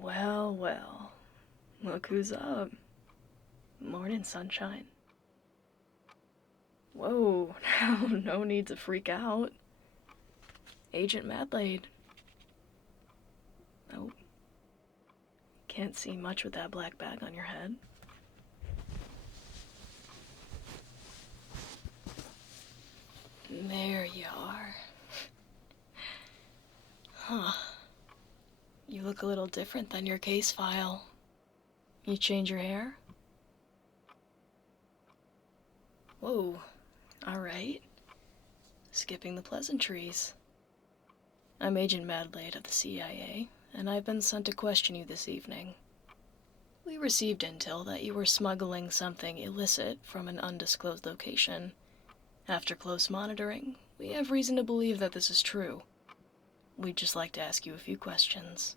Well, well. Look who's up. Morning, sunshine. Whoa, no need to freak out. Agent Madlade. Oh. Can't see much with that black bag on your head. There you are. Huh. You look a little different than your case file. You change your hair? Whoa. Alright. Skipping the pleasantries. I'm Agent Madlade of the CIA, and I've been sent to question you this evening. We received intel that you were smuggling something illicit from an undisclosed location. After close monitoring, we have reason to believe that this is true. We'd just like to ask you a few questions.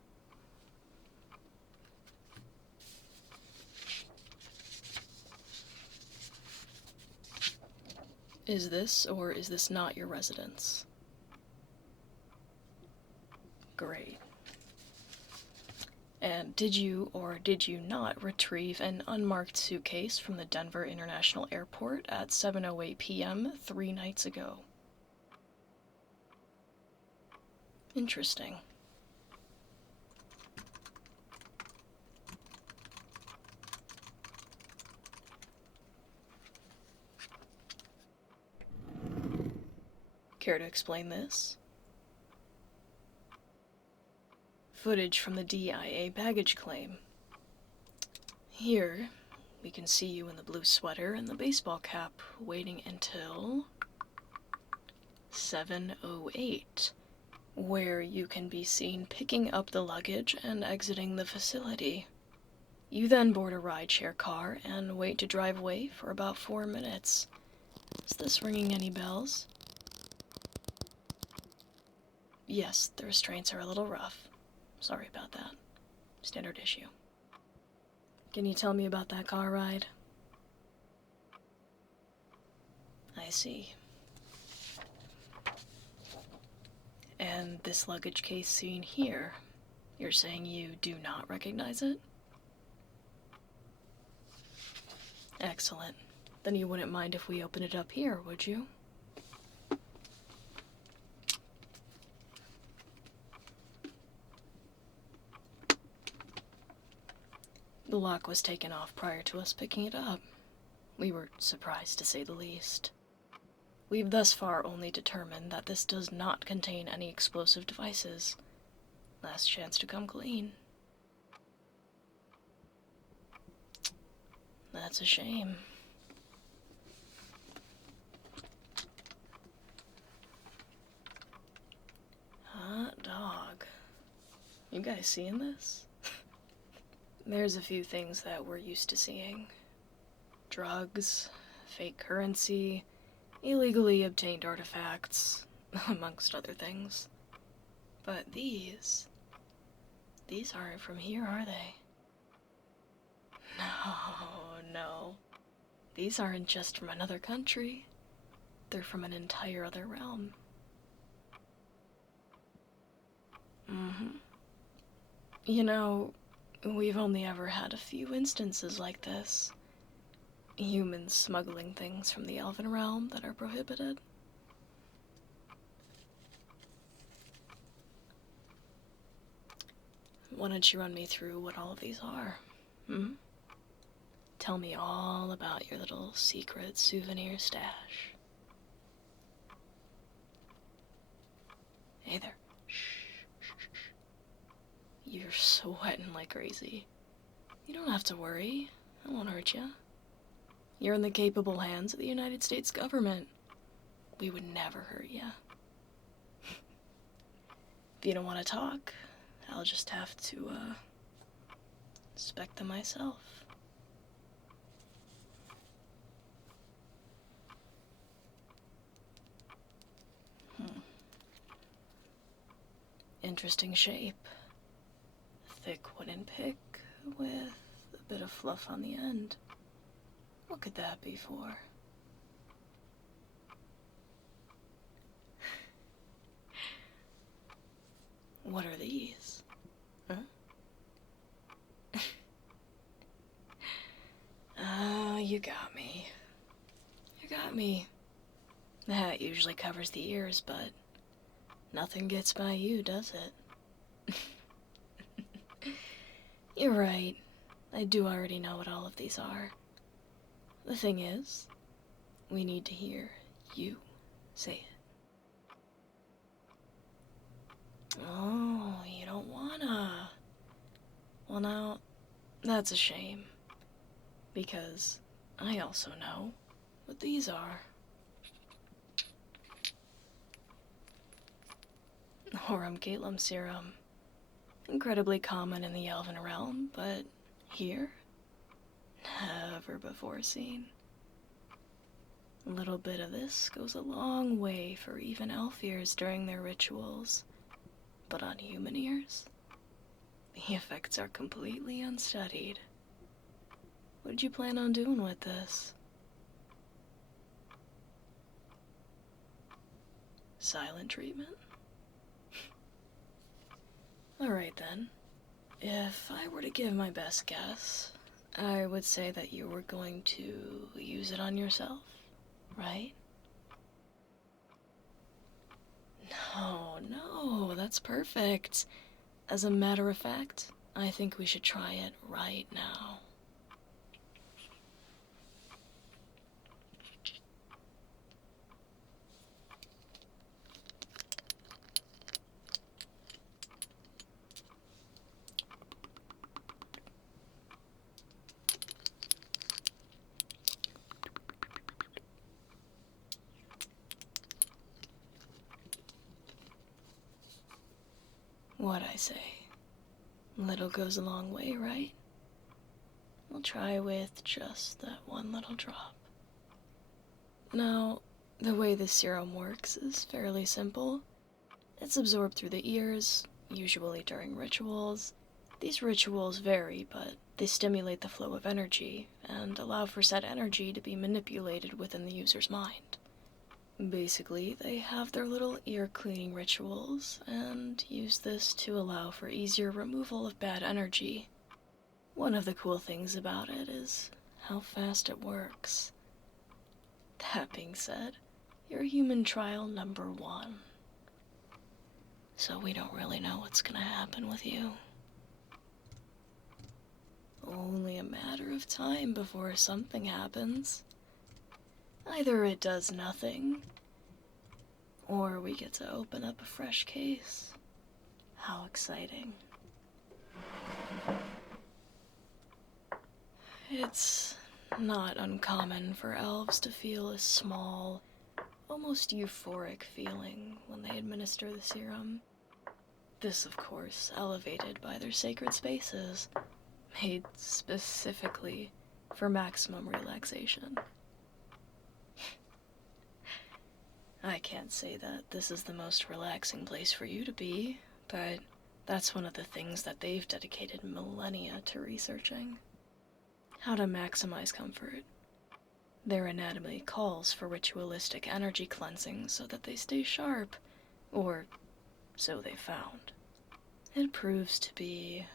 Is this or is this not your residence? Great. And did you or did you not retrieve an unmarked suitcase from the Denver International Airport at 7:08 p.m. 3 nights ago? Interesting. Care to explain this? Footage from the DIA baggage claim. Here, we can see you in the blue sweater and the baseball cap, waiting until 7:08, where you can be seen picking up the luggage and exiting the facility. You then board a rideshare car and wait to drive away for about 4 minutes. Is this ringing any bells? Yes, the restraints are a little rough. Sorry about that. Standard issue. Can you tell me about that car ride? I see. And this luggage case seen here, you're saying you do not recognize it? Excellent. Then you wouldn't mind if we open it up here, would you? The lock was taken off prior to us picking it up. We were surprised, to say the least. We've thus far only determined that this does not contain any explosive devices. Last chance to come clean. That's a shame. Hot dog. You guys seeing this? There's a few things that we're used to seeing. Drugs, fake currency, illegally obtained artifacts, amongst other things. But these aren't from here, are they? No. These aren't just from another country. They're from an entire other realm. You know, we've only ever had a few instances like this. Humans smuggling things from the elven realm that are prohibited. Why don't you run me through what all of these are? Tell me all about your little secret souvenir stash. Hey there. Shh. You're sweating like crazy. You don't have to worry. I won't hurt you. You're in the capable hands of the United States government. We would never hurt you. If you don't want to talk, I'll just have to, inspect them myself. Interesting shape. Thick wooden pick with a bit of fluff on the end. What could that be for? What are these? Huh? got me. You got me. The hat usually covers the ears, but nothing gets by you, does it? You're right. I do already know what all of these are. The thing is, we need to hear you say it. Oh, you don't wanna. Well, now, that's a shame. Because I also know what these are. Horum serum. Incredibly common in the elven realm, but here, never before seen. A little bit of this goes a long way for even elf ears during their rituals, but on human ears, the effects are completely unstudied. What did you plan on doing with this? Silent treatment? Alright then. If I were to give my best guess, I would say that you were going to use it on yourself, right? No, that's perfect. As a matter of fact, I think we should try it right now. What'd I say? Little goes a long way, right? We'll try with just that one little drop. Now, the way this serum works is fairly simple. It's absorbed through the ears, usually during rituals. These rituals vary, but they stimulate the flow of energy and allow for said energy to be manipulated within the user's mind. Basically, they have their little ear cleaning rituals and use this to allow for easier removal of bad energy. One of the cool things about it is how fast it works. That being said, you're human trial number 1. So we don't really know what's gonna happen with you. Only a matter of time before something happens. Either it does nothing, or we get to open up a fresh case. How exciting. It's not uncommon for elves to feel a small, almost euphoric feeling when they administer the serum. This, of course, elevated by their sacred spaces, made specifically for maximum relaxation. I can't say that this is the most relaxing place for you to be, but that's one of the things that they've dedicated millennia to researching. How to maximize comfort. Their anatomy calls for ritualistic energy cleansing so that they stay sharp, or so they found. It proves to be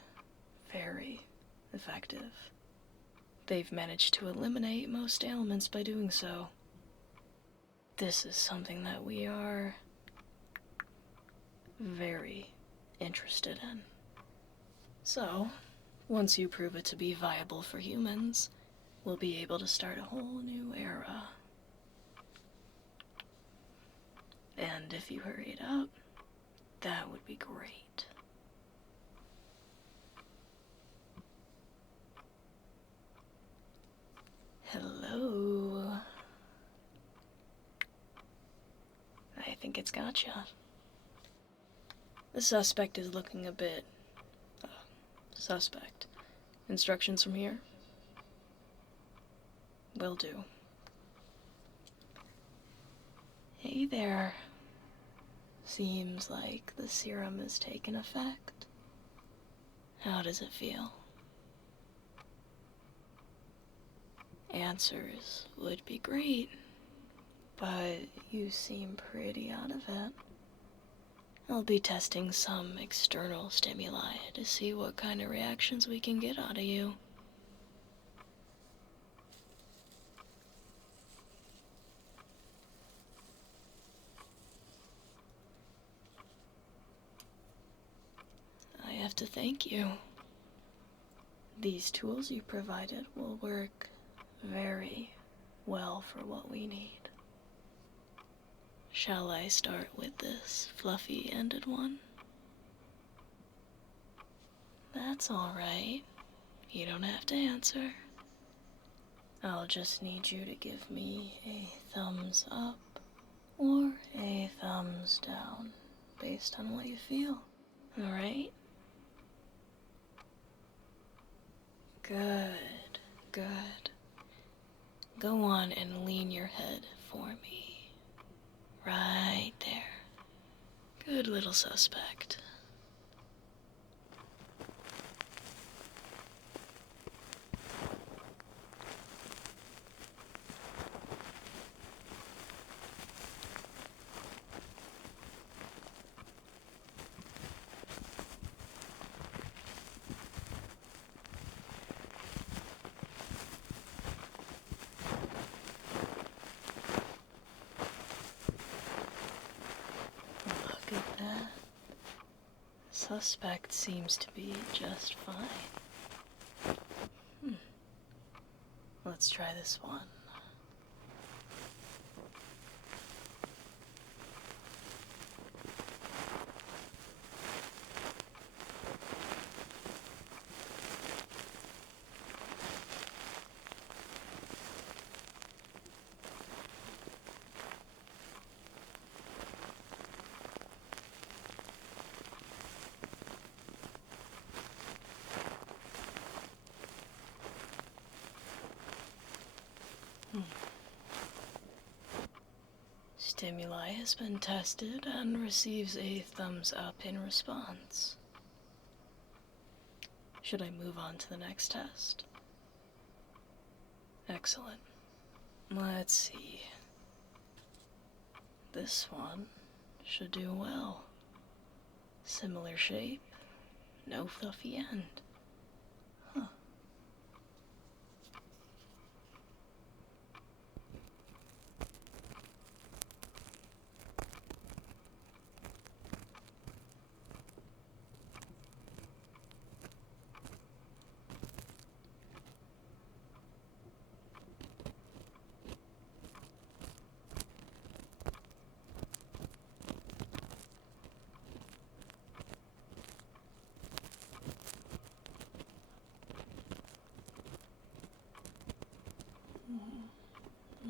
very effective. They've managed to eliminate most ailments by doing so. This is something that we are very interested in. So, once you prove it to be viable for humans, we'll be able to start a whole new era. And if you hurry it up, that would be great. Hello. I think it's gotcha. The suspect is looking a bit suspect. Instructions from here? Will do. Hey there. Seems like the serum has taken effect. How does it feel? Answers would be great, but you seem pretty out of it. I'll be testing some external stimuli to see what kind of reactions we can get out of you. to thank you. These tools you provided will work very well for what we need. Shall I start with this fluffy-ended one? That's all right. You don't have to answer. I'll just need you to give me a thumbs up or a thumbs down based on what you feel. All right? Good, good. Go on and lean your head for me. Right there. Good little suspect. Look at that. Suspect seems to be just fine. Let's try this one. Stimuli has been tested and receives a thumbs up in response. Should I move on to the next test? Excellent. Let's see. This one should do well. Similar shape, no fluffy end. Huh.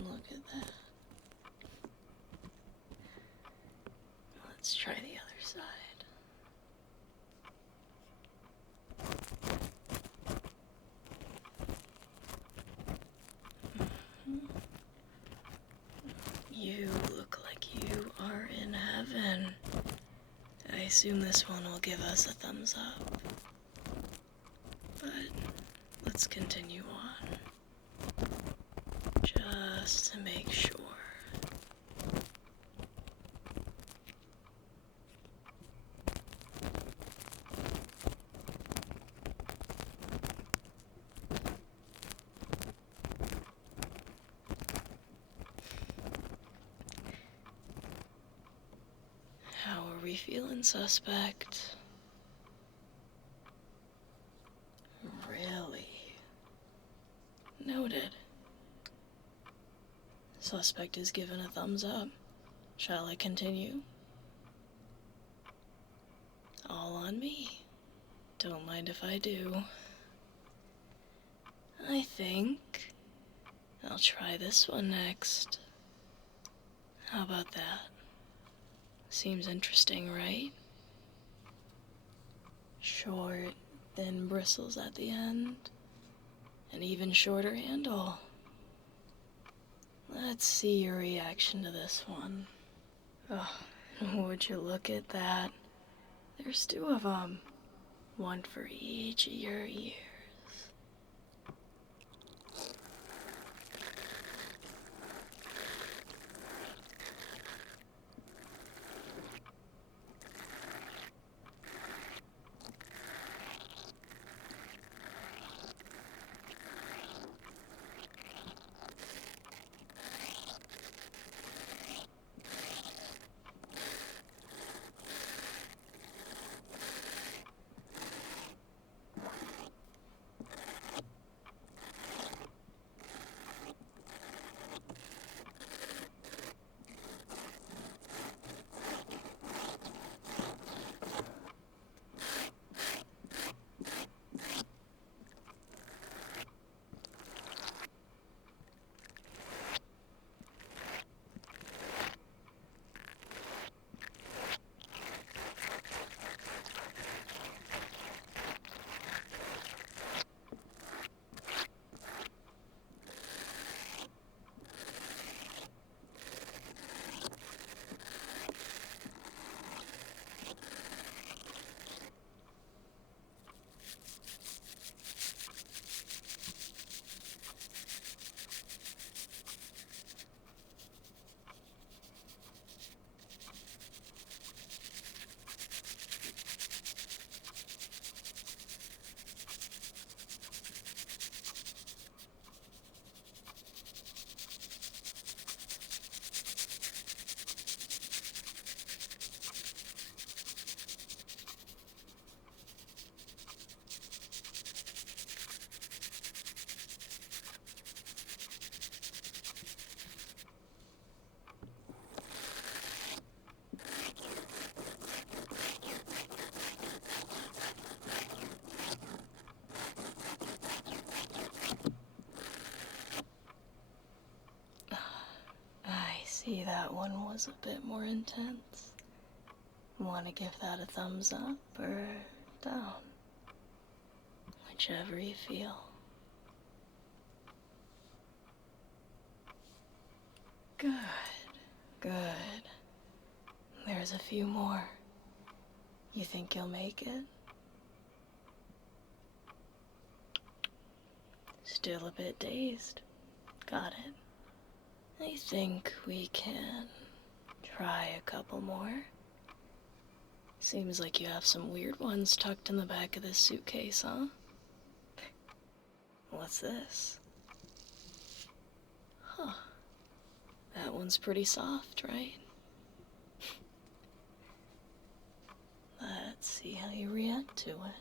Look at that. Let's try the other side. You look like you are in heaven. I assume this one will give us a thumbs up. But let's continue on. Just to make sure. How are we feeling, suspect? Really? Noted. Suspect is given a thumbs up. Shall I continue? All on me. Don't mind if I do. I think I'll try this one next. How about that? Seems interesting, right? Short, thin bristles at the end. An even shorter handle. Let's see your reaction to this one. Oh, would you look at that? There's 2 of them. One for each of your ears. See, that one was a bit more intense. Want to give that a thumbs up or down? Whichever you feel. Good, good. There's a few more. You think you'll make it? Still a bit dazed. Got it. I think we can try a couple more. Seems like you have some weird ones tucked in the back of this suitcase, huh? What's this? Huh. That one's pretty soft, right? Let's see how you react to it.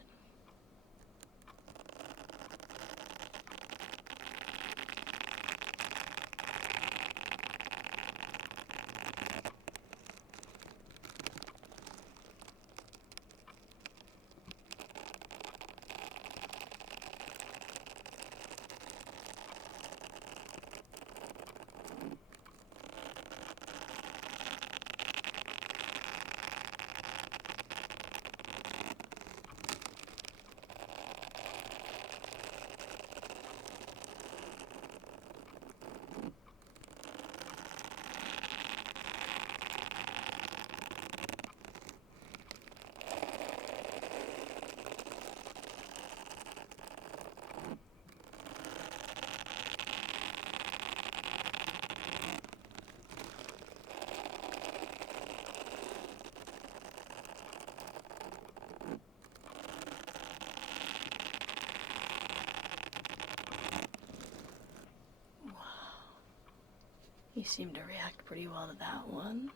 You seem to react pretty well to that one.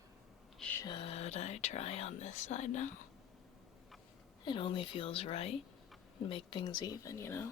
Should I try on this side now? It only feels right. Make things even, you know?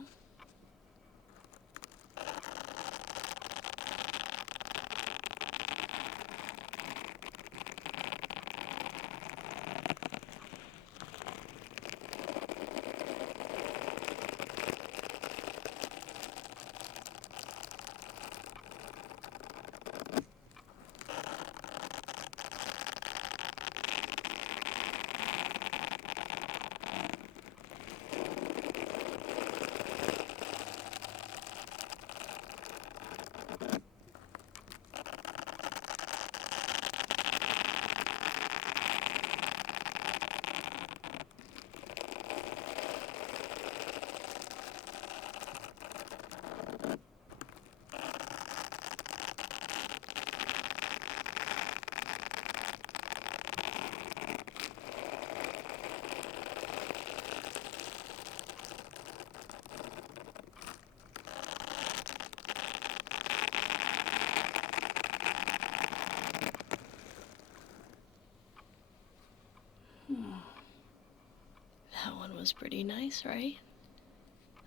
That one was pretty nice, right?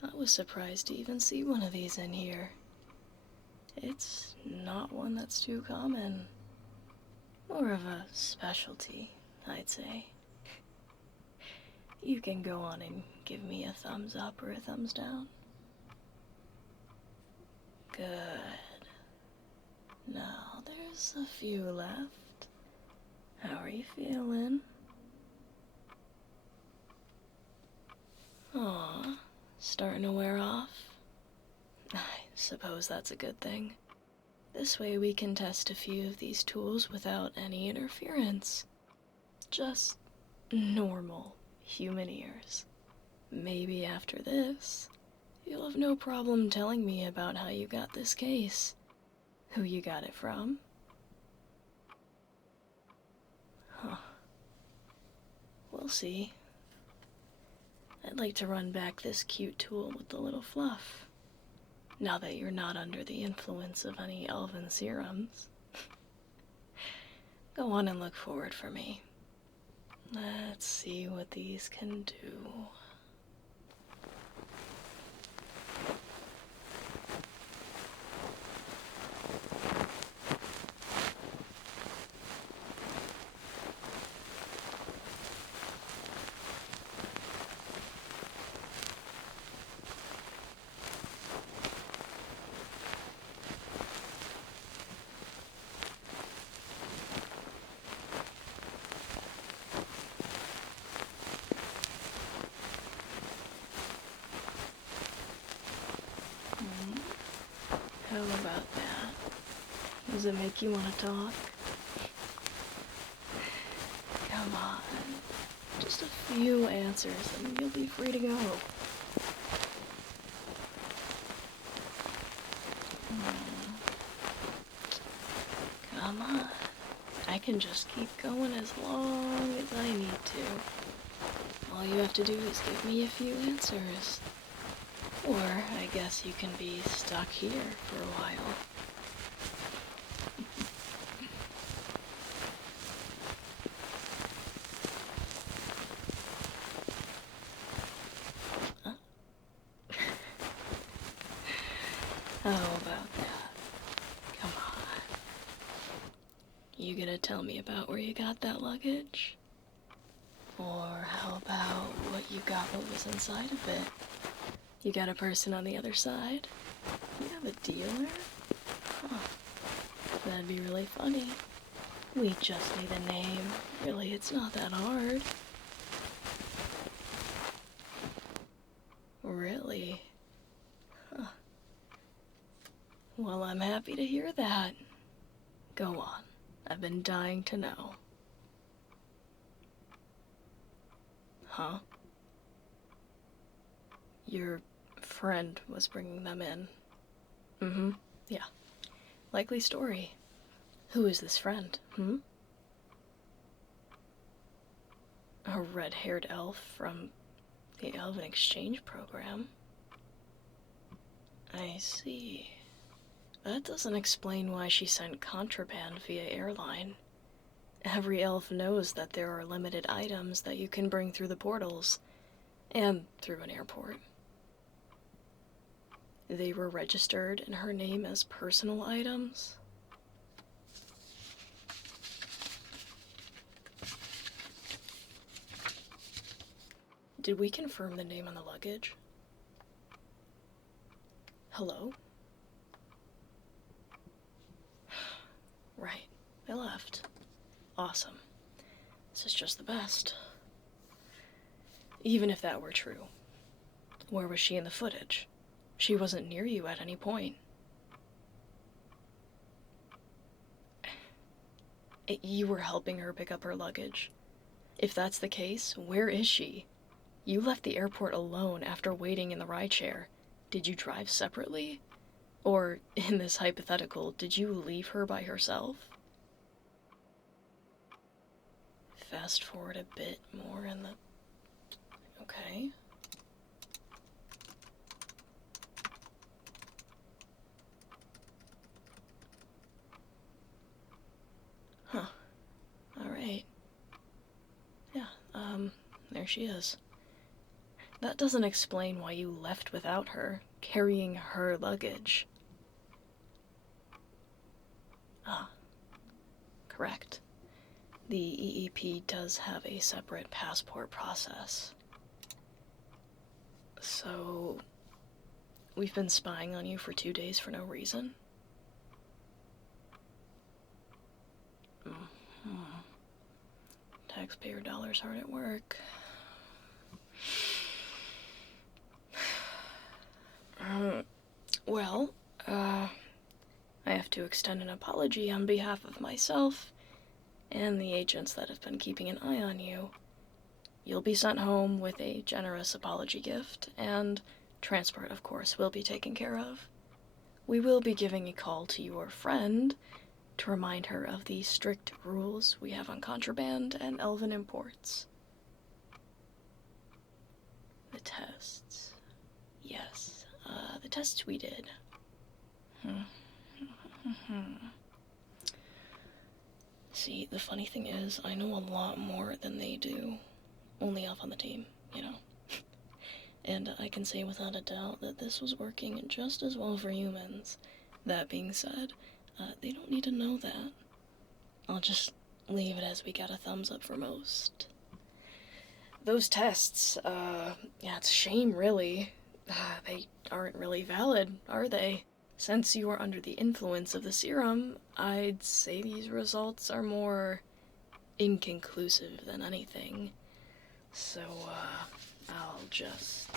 I was surprised to even see one of these in here. It's not one that's too common. More of a specialty, I'd say. You can go on and give me a thumbs up or a thumbs down. Good. Now, there's a few left. How are you feeling? Aw, starting to wear off? I suppose that's a good thing. This way we can test a few of these tools without any interference. Just normal human ears. Maybe after this, you'll have no problem telling me about how you got this case, who you got it from. Huh. We'll see. I'd like to run back this cute tool with the little fluff, now that you're not under the influence of any elven serums. Go on and look forward for me. Let's see what these can do. How about that? Does it make you want to talk? Come on. Just a few answers and you'll be free to go. Come on. I can just keep going as long as I need to. All you have to do is give me a few answers. Or I guess you can be stuck here for a while. How about that? Come on. You gonna tell me about where you got that luggage? Or how about what you got, what was inside of it? You got a person on the other side? You have a dealer? Huh. That'd be really funny. We just need a name. Really, it's not that hard. Really? Huh. Well, I'm happy to hear that. Go on. I've been dying to know. Huh? Your friend was bringing them in. Mm-hmm. Yeah. Likely story. Who is this friend, A red-haired elf from the elven exchange program. I see. That doesn't explain why she sent contraband via airline. Every elf knows that there are limited items that you can bring through the portals, and through an airport. They were registered in her name as personal items. Did we confirm the name on the luggage? Hello? Right, they left. Awesome. This is just the best. Even if that were true, where was she in the footage? She wasn't near you at any point. You were helping her pick up her luggage. If that's the case, where is she? You left the airport alone after waiting in the rideshare. Did you drive separately? Or, in this hypothetical, did you leave her by herself? Fast forward a bit more in the... Okay. Huh. Alright. Yeah, there she is. That doesn't explain why you left without her, carrying her luggage. Ah. Correct. The EEP does have a separate passport process. So, we've been spying on you for 2 days for no reason? Taxpayer dollars hard at work. Well, I have to extend an apology on behalf of myself and the agents that have been keeping an eye on you. You'll be sent home with a generous apology gift, and transport, of course, will be taken care of. We will be giving a call to your friend to remind her of the strict rules we have on contraband and elven imports. The tests. Yes, the tests we did. See, the funny thing is, I know a lot more than they do. Only elf on the team, you know. And I can say without a doubt that this was working just as well for humans. That being said, they don't need to know that. I'll just leave it as we got a thumbs up for most. Those tests, yeah, it's a shame, really. They aren't really valid, are they? Since you are under the influence of the serum, I'd say these results are more inconclusive than anything. So, I'll just,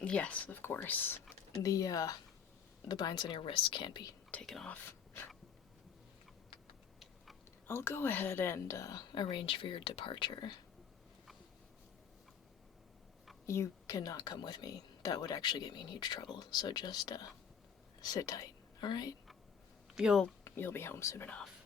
Yes, of course. The binds on your wrists can't be taken off. I'll go ahead and, arrange for your departure. You cannot come with me. That would actually get me in huge trouble, so just, sit tight, alright? You'll be home soon enough.